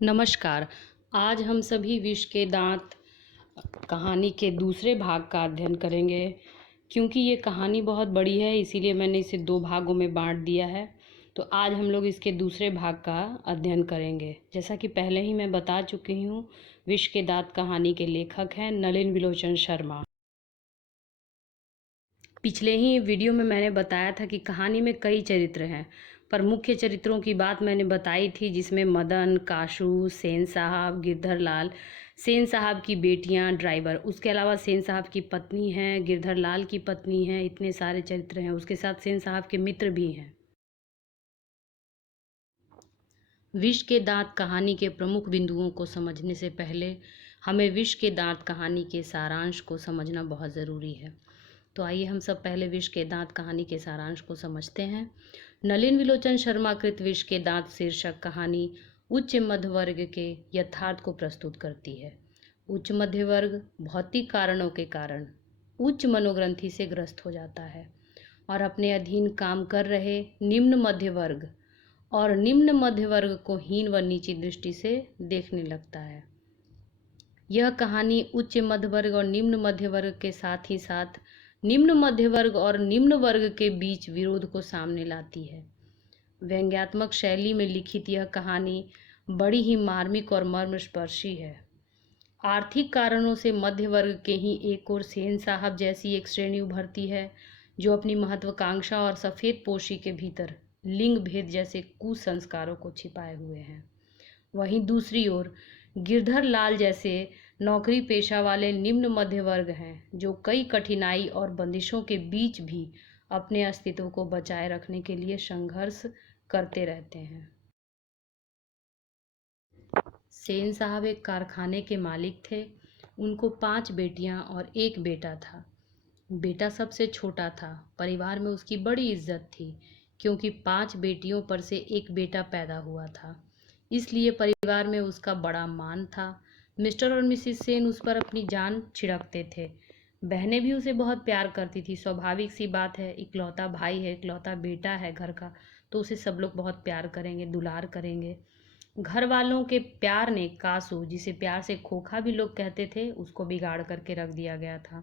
नमस्कार। आज हम सभी विष के दांत कहानी के दूसरे भाग का अध्ययन करेंगे। क्योंकि ये कहानी बहुत बड़ी है, इसीलिए मैंने इसे 2 भागों में बाँट दिया है। तो आज हम लोग इसके दूसरे भाग का अध्ययन करेंगे। जैसा कि पहले ही मैं बता चुकी हूँ, विष के दांत कहानी के लेखक हैं नलिन विलोचन शर्मा। पिछले ही वीडियो में मैंने बताया था कि कहानी में कई चरित्र हैं, पर मुख्य चरित्रों की बात मैंने बताई थी, जिसमें मदन, काशू, सेन साहब, गिरधर लाल, सेन साहब की बेटियां, ड्राइवर, उसके अलावा सेन साहब की पत्नी हैं, गिरधर लाल की पत्नी हैं, इतने सारे चरित्र हैं। उसके साथ सेन साहब के मित्र भी हैं। विष के दांत कहानी के प्रमुख बिंदुओं को समझने से पहले हमें विष के दांत कहानी के सारांश को समझना बहुत ज़रूरी है। तो आइए हम सब पहले विष के दांत कहानी के सारांश को समझते हैं। नलिन विलोचन शर्मा कृत विष के दांत शीर्षक कहानी उच्च मध्य वर्ग के यथार्थ को प्रस्तुत करती है। उच्च मध्य वर्ग भौतिक कारणों के कारण उच्च मनोग्रंथि से ग्रस्त हो जाता है और अपने अधीन काम कर रहे निम्न मध्य वर्ग और निम्न मध्य वर्ग को हीन व नीची दृष्टि से देखने लगता है। यह कहानी उच्च मध्य वर्ग और निम्न मध्य वर्ग के साथ ही साथ निम्न मध्य वर्ग और निम्न वर्ग के बीच विरोध को सामने लाती है। व्यंग्यात्मक शैली में लिखित यह कहानी बड़ी ही मार्मिक और मर्मस्पर्शी है। आर्थिक कारणों से मध्य वर्ग के ही एक और सेन साहब जैसी एक श्रेणी उभरती है, जो अपनी महत्वाकांक्षा और सफ़ेद पोशी के भीतर लिंग भेद जैसे कुसंस्कारों को छिपाए हुए हैं। वहीं दूसरी ओर गिरधर लाल जैसे नौकरी पेशा वाले निम्न मध्य वर्ग हैं, जो कई कठिनाई और बंदिशों के बीच भी अपने अस्तित्व को बचाए रखने के लिए संघर्ष करते रहते हैं। सेन साहब एक कारखाने के मालिक थे। उनको 5 बेटियां और एक बेटा था। बेटा सबसे छोटा था। परिवार में उसकी बड़ी इज्जत थी, क्योंकि 5 बेटियों पर से एक बेटा पैदा हुआ था, इसलिए परिवार में उसका बड़ा मान था। मिस्टर और मिसिस सेन उस पर अपनी जान छिड़कते थे। बहनें भी उसे बहुत प्यार करती थी। स्वाभाविक सी बात है, इकलौता भाई है, इकलौता बेटा है घर का, तो उसे सब लोग बहुत प्यार करेंगे, दुलार करेंगे। घर वालों के प्यार ने कासू, जिसे प्यार से खोखा भी लोग कहते थे, उसको बिगाड़ करके रख दिया गया था।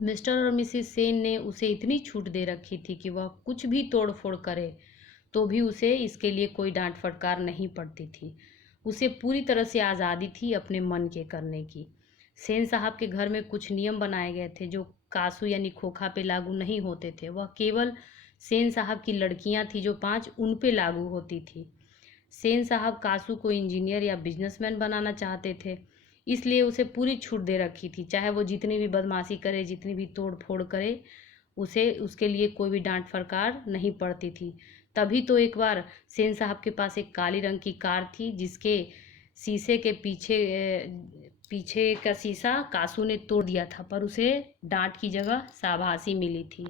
मिस्टर और मिसिस सेन ने उसे इतनी छूट दे रखी थी कि वह कुछ भी तोड़ फोड़ करे तो भी उसे इसके लिए कोई डांट फटकार नहीं पड़ती थी। उसे पूरी तरह से आज़ादी थी अपने मन के करने की। सेन साहब के घर में कुछ नियम बनाए गए थे जो कासू यानी खोखा पे लागू नहीं होते थे। वह केवल सेन साहब की लड़कियां थी जो 5 उन पे लागू होती थी। सेन साहब कासू को इंजीनियर या बिजनेसमैन बनाना चाहते थे, इसलिए उसे पूरी छूट दे रखी थी। चाहे वो जितनी भी बदमाशी करे, जितनी भी तोड़ फोड़ करे, उसे उसके लिए कोई भी डांट फटकार नहीं पड़ती थी। तभी तो एक बार सेन साहब के पास एक काली रंग की कार थी, जिसके शीशे के पीछे का शीशा कासू ने तोड़ दिया था, पर उसे डांट की जगह शाबाशी मिली थी।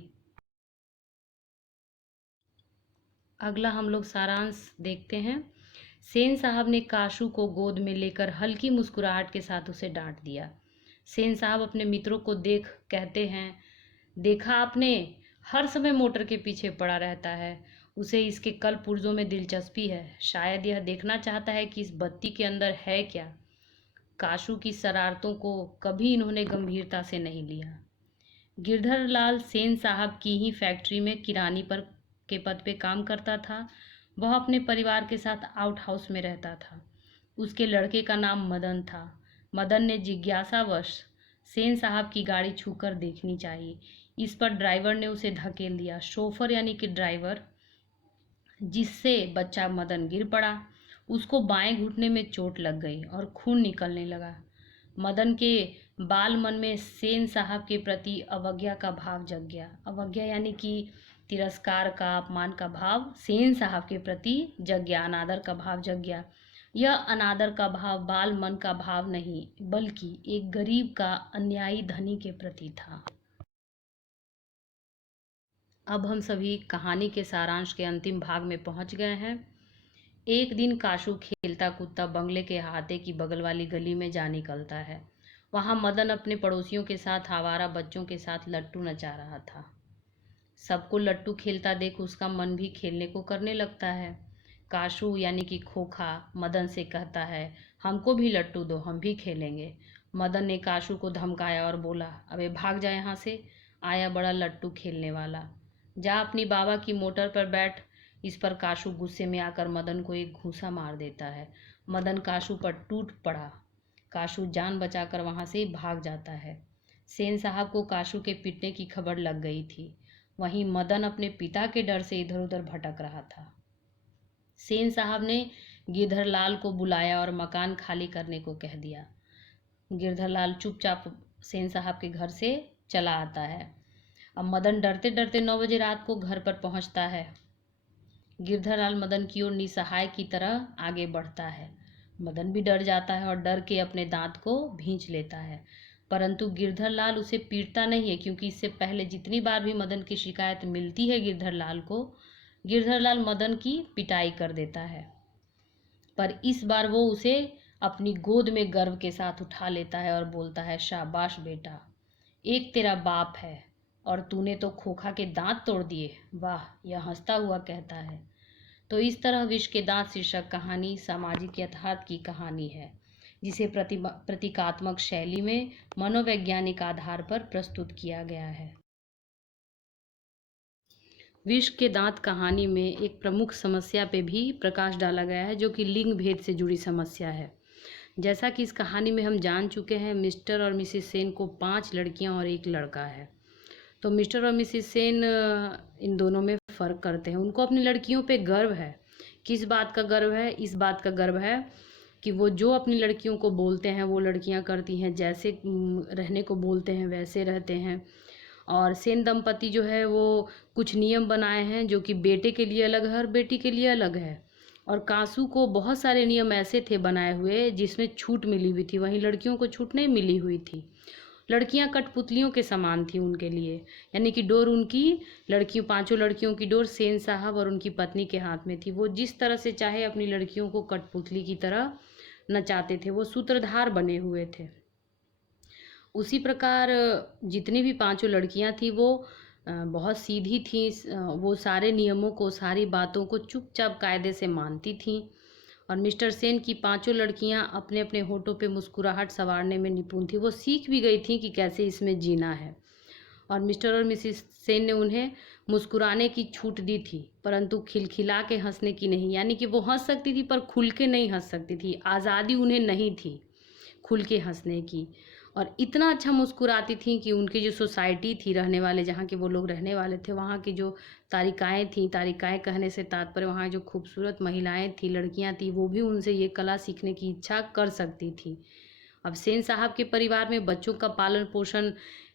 अगला हम लोग सारांश देखते हैं। सेन साहब ने काशू को गोद में लेकर हल्की मुस्कुराहट के साथ उसे डांट दिया। सेन साहब अपने मित्रों को देख कहते हैं, देखा आपने, हर समय मोटर के पीछे पड़ा रहता है। उसे इसके कल पुर्जों में दिलचस्पी है। शायद यह देखना चाहता है कि इस बत्ती के अंदर है क्या। काशू की शरारतों को कभी इन्होंने गंभीरता से नहीं लिया। गिरधर लाल सेन साहब की ही फैक्ट्री में किरानी पर के पद पे काम करता था। वह अपने परिवार के साथ आउट हाउस में रहता था। उसके लड़के का नाम मदन था। मदन ने जिज्ञासावश सेन साहब की गाड़ी छूकर देखनी चाहिए। इस पर ड्राइवर ने उसे धकेल दिया। शोफर यानी कि ड्राइवर, जिससे बच्चा मदन गिर पड़ा। उसको बाएं घुटने में चोट लग गई और खून निकलने लगा। मदन के बाल मन में सेन साहब के प्रति अवज्ञा का भाव जग गया। अवज्ञा यानी कि तिरस्कार का, अपमान का भाव सेन साहब के प्रति जग गया, अनादर का भाव जग गया। यह अनादर का भाव बाल मन का भाव नहीं, बल्कि एक गरीब का अन्यायी धनी के प्रति था। अब हम सभी कहानी के सारांश के अंतिम भाग में पहुंच गए हैं। एक दिन काशू खेलता कूदता बंगले के अहाते की बगल वाली गली में जा निकलता है। वहां मदन अपने पड़ोसियों के साथ आवारा बच्चों के साथ लट्टू नचा रहा था। सबको लट्टू खेलता देख उसका मन भी खेलने को करने लगता है। काशू यानी कि खोखा मदन से कहता है, हमको भी लट्टू दो, हम भी खेलेंगे। मदन ने काशू को धमकाया और बोला, अबे भाग जा यहाँ से, आया बड़ा लट्टू खेलने वाला, जा अपनी बाबा की मोटर पर बैठ। इस पर काशू गुस्से में आकर मदन को एक घूंसा मार देता है। मदन काशू पर टूट पड़ा। काशू जान बचाकर वहाँ से भाग जाता है। सेन साहब को काशू के पीटने की खबर लग गई थी। वहीं मदन अपने पिता के डर से इधर उधर भटक रहा था। सेन साहब ने गिरधरलाल को बुलाया और मकान खाली करने को कह दिया। गिरधरलाल चुपचाप सेन साहब के घर से चला आता है। अब मदन डरते डरते 9 बजे रात को घर पर पहुंचता है। गिरधरलाल मदन की ओर निसहाय की तरह आगे बढ़ता है। मदन भी डर जाता है और डर के अपने दांत को भींच लेता है, परंतु गिरधरलाल उसे पीटता नहीं है, क्योंकि इससे पहले जितनी बार भी मदन की शिकायत मिलती है गिरधरलाल को, गिरधरलाल मदन की पिटाई कर देता है। पर इस बार वो उसे अपनी गोद में गर्व के साथ उठा लेता है और बोलता है, शाबाश बेटा, एक तेरा बाप है और तूने तो खोखा के दांत तोड़ दिए, वाह। यह हंसता हुआ कहता है। तो इस तरह विष के दांत शीर्षक कहानी सामाजिक यथार्थ की कहानी है, जिसे प्रतीकात्मक शैली में मनोवैज्ञानिक आधार पर प्रस्तुत किया गया है। विष के दांत कहानी में एक प्रमुख समस्या पे भी प्रकाश डाला गया है, जो कि लिंग भेद से जुड़ी समस्या है। जैसा कि इस कहानी में हम जान चुके हैं, मिस्टर और मिसिस सेन को 5 लड़कियां और 1 लड़का है। तो मिस्टर और मिसिस सेन इन दोनों में फ़र्क करते हैं। उनको अपनी लड़कियों पे गर्व है। किस बात का गर्व है? इस बात का गर्व है कि वो जो अपनी लड़कियों को बोलते हैं वो लड़कियां करती हैं, जैसे रहने को बोलते हैं वैसे रहते हैं। और सेन दंपति जो है वो कुछ नियम बनाए हैं जो कि बेटे के लिए अलग है और बेटी के लिए अलग है। और कासू को बहुत सारे नियम ऐसे थे बनाए हुए जिसमें छूट मिली हुई थी, वहीं लड़कियों को छूट नहीं मिली हुई थी। लड़कियां कठपुतलियों के समान थी उनके लिए, यानी कि डोर उनकी लड़कियों 5 लड़कियों की डोर सेन साहब और उनकी पत्नी के हाथ में थी। वो जिस तरह से चाहे अपनी लड़कियों को कठपुतली की तरह नचाते थे, वो सूत्रधार बने हुए थे। उसी प्रकार जितनी भी 5 लड़कियां थी वो बहुत सीधी थी। वो सारे नियमों को, सारी बातों को चुपचाप कायदे से मानती थीं। और मिस्टर सेन की 5 लड़कियां अपने अपने होठों पे मुस्कुराहट संवारने में निपुण थी। वो सीख भी गई थी कि कैसे इसमें जीना है। और मिस्टर और मिसिस सेन ने उन्हें मुस्कुराने की छूट दी थी, परंतु खिलखिला के हंसने की नहीं। यानी कि वो हंस सकती थी पर खुल के नहीं हंस सकती थी। आज़ादी उन्हें नहीं थी खुल के हंसने की। और इतना अच्छा मुस्कुराती थी कि उनकी जो सोसाइटी थी रहने वाले, जहाँ के वो लोग रहने वाले थे, वहाँ की जो तारिकाएँ थीं, तारिकाएँ कहने से तात्पर्य वहाँ जो खूबसूरत महिलाएं थी, लड़कियाँ थी, वो भी उनसे ये कला सीखने की इच्छा कर सकती थी। अब सेन साहब के परिवार में बच्चों का पालन पोषण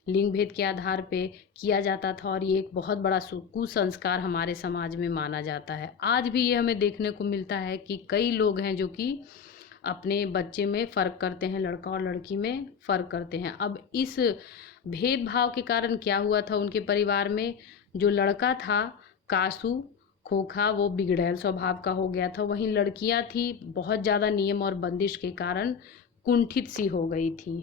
लिंग भेद के आधार पे किया जाता था, और ये एक बहुत बड़ा कुसंस्कार हमारे समाज में माना जाता है। आज भी ये हमें देखने को मिलता है कि कई लोग हैं जो कि अपने बच्चे में फ़र्क करते हैं, लड़का और लड़की में फ़र्क करते हैं। अब इस भेदभाव के कारण क्या हुआ था उनके परिवार में, जो लड़का था कासू खोखा, वो बिगड़ैल स्वभाव का हो गया था। वहीं लड़कियां थी बहुत ज़्यादा नियम और बंदिश के कारण कुंठित सी हो गई थी।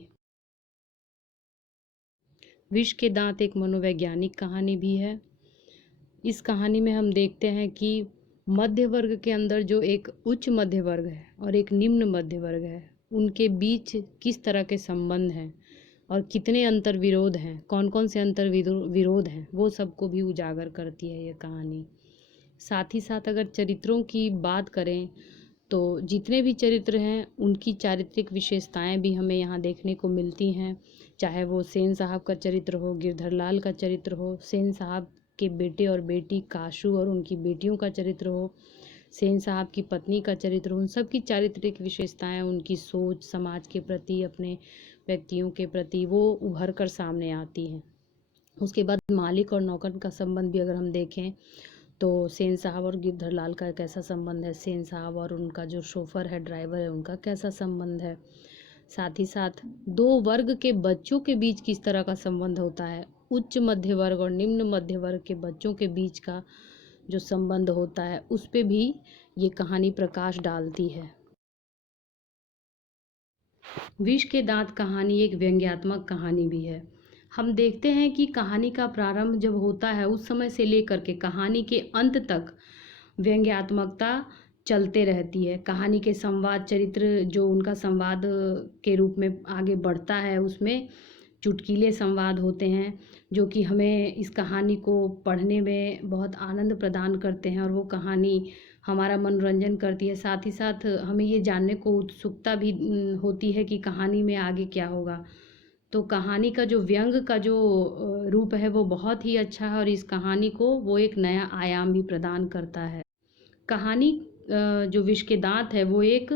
विष के दांत एक मनोवैज्ञानिक कहानी भी है। इस कहानी में हम देखते हैं कि मध्य वर्ग के अंदर जो एक उच्च मध्य वर्ग है और एक निम्न मध्य वर्ग है, उनके बीच किस तरह के संबंध हैं और कितने अंतर विरोध हैं, कौन कौन से अंतर विरोध हैं, वो सबको भी उजागर करती है ये कहानी। साथ ही साथ अगर चरित्रों की बात करें तो जितने भी चरित्र हैं उनकी चारित्रिक विशेषताएं भी हमें यहाँ देखने को मिलती हैं। चाहे वो सेन साहब का चरित्र हो, गिरधरलाल का चरित्र हो, सेन साहब के बेटे और बेटी काशू और उनकी बेटियों का चरित्र हो, सेन साहब की पत्नी का चरित्र हो, उन सब की चारित्रिक विशेषताएं, उनकी सोच समाज के प्रति, अपने व्यक्तियों के प्रति, वो उभर कर सामने आती हैं। उसके बाद मालिक और नौकर का संबंध भी अगर हम देखें तो सेन साहब और गिरधरलाल का कैसा संबंध है, सेन साहब और उनका जो शोफर है, ड्राइवर है, उनका कैसा संबंध है। साथ ही साथ 2 वर्ग के बच्चों के बीच किस तरह का संबंध होता है, उच्च मध्य वर्ग और निम्न मध्य वर्ग के बच्चों के बीच का जो संबंध होता है, उस पे भी ये कहानी प्रकाश डालती है। विष के दांत कहानी एक व्यंग्यात्मक कहानी भी है। हम देखते हैं कि कहानी का प्रारंभ जब होता है उस समय से लेकर के कहानी के अंत तक व्यंग्यात्मकता चलते रहती है। कहानी के संवाद चरित्र जो उनका संवाद के रूप में आगे बढ़ता है, उसमें चुटकीले संवाद होते हैं जो कि हमें इस कहानी को पढ़ने में बहुत आनंद प्रदान करते हैं और वो कहानी हमारा मनोरंजन करती है। साथ ही साथ हमें ये जानने को उत्सुकता भी होती है कि कहानी में आगे क्या होगा। तो कहानी का जो व्यंग का जो रूप है वो बहुत ही अच्छा है और इस कहानी को वो एक नया आयाम भी प्रदान करता है। कहानी जो विष के दांत है वो एक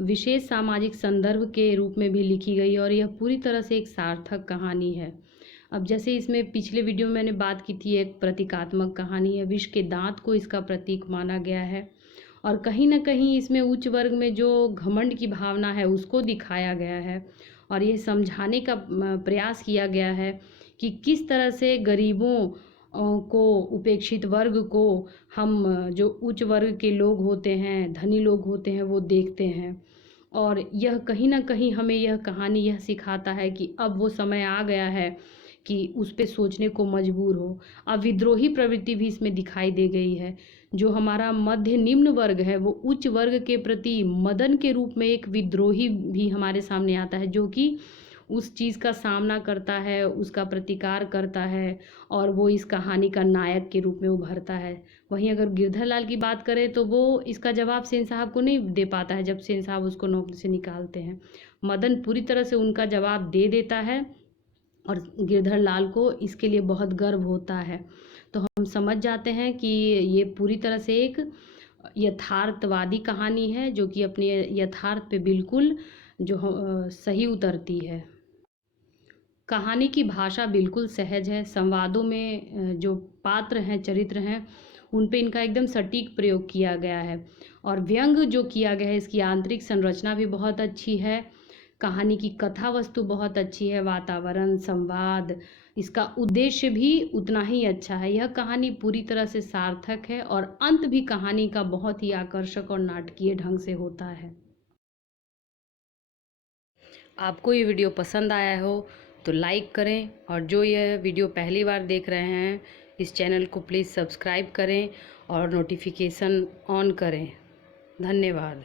विशेष सामाजिक संदर्भ के रूप में भी लिखी गई और यह पूरी तरह से एक सार्थक कहानी है। अब जैसे इसमें पिछले वीडियो में मैंने बात की थी, एक प्रतीकात्मक कहानी है। विष के दांत को इसका प्रतीक माना गया है और कहीं ना कहीं इसमें उच्च वर्ग में जो घमंड की भावना है उसको दिखाया गया है और ये समझाने का प्रयास किया गया है कि किस तरह से गरीबों को, उपेक्षित वर्ग को हम जो उच्च वर्ग के लोग होते हैं, धनी लोग होते हैं, वो देखते हैं। और यह कहीं ना कहीं हमें यह कहानी यह सिखाता है कि अब वो समय आ गया है कि उस पे सोचने को मजबूर हो। अब विद्रोही प्रवृत्ति भी इसमें दिखाई दे गई है। जो हमारा मध्य निम्न वर्ग है वो उच्च वर्ग के प्रति मदन के रूप में एक विद्रोही भी हमारे सामने आता है, जो कि उस चीज़ का सामना करता है, उसका प्रतिकार करता है और वो इस कहानी का नायक के रूप में उभरता है। वहीं अगर गिरधर लाल की बात करें तो वो इसका जवाब सेन साहब को नहीं दे पाता है जब सेन साहब उसको नौकरी से निकालते हैं। मदन पूरी तरह से उनका जवाब दे देता है और गिरधर लाल को इसके लिए बहुत गर्व होता है। तो हम समझ जाते हैं कि ये पूरी तरह से एक यथार्थवादी कहानी है जो कि अपने यथार्थ पे बिल्कुल जो सही उतरती है। कहानी की भाषा बिल्कुल सहज है। संवादों में जो पात्र हैं, चरित्र हैं, उन पे इनका एकदम सटीक प्रयोग किया गया है और व्यंग जो किया गया है, इसकी आंतरिक संरचना भी बहुत अच्छी है। कहानी की कथा वस्तु बहुत अच्छी है, वातावरण, संवाद, इसका उद्देश्य भी उतना ही अच्छा है। यह कहानी पूरी तरह से सार्थक है और अंत भी कहानी का बहुत ही आकर्षक और नाटकीय ढंग से होता है। आपको ये वीडियो पसंद आया हो तो लाइक करें और जो ये वीडियो पहली बार देख रहे हैं इस चैनल को प्लीज़ सब्सक्राइब करें और नोटिफिकेशन ऑन करें। धन्यवाद।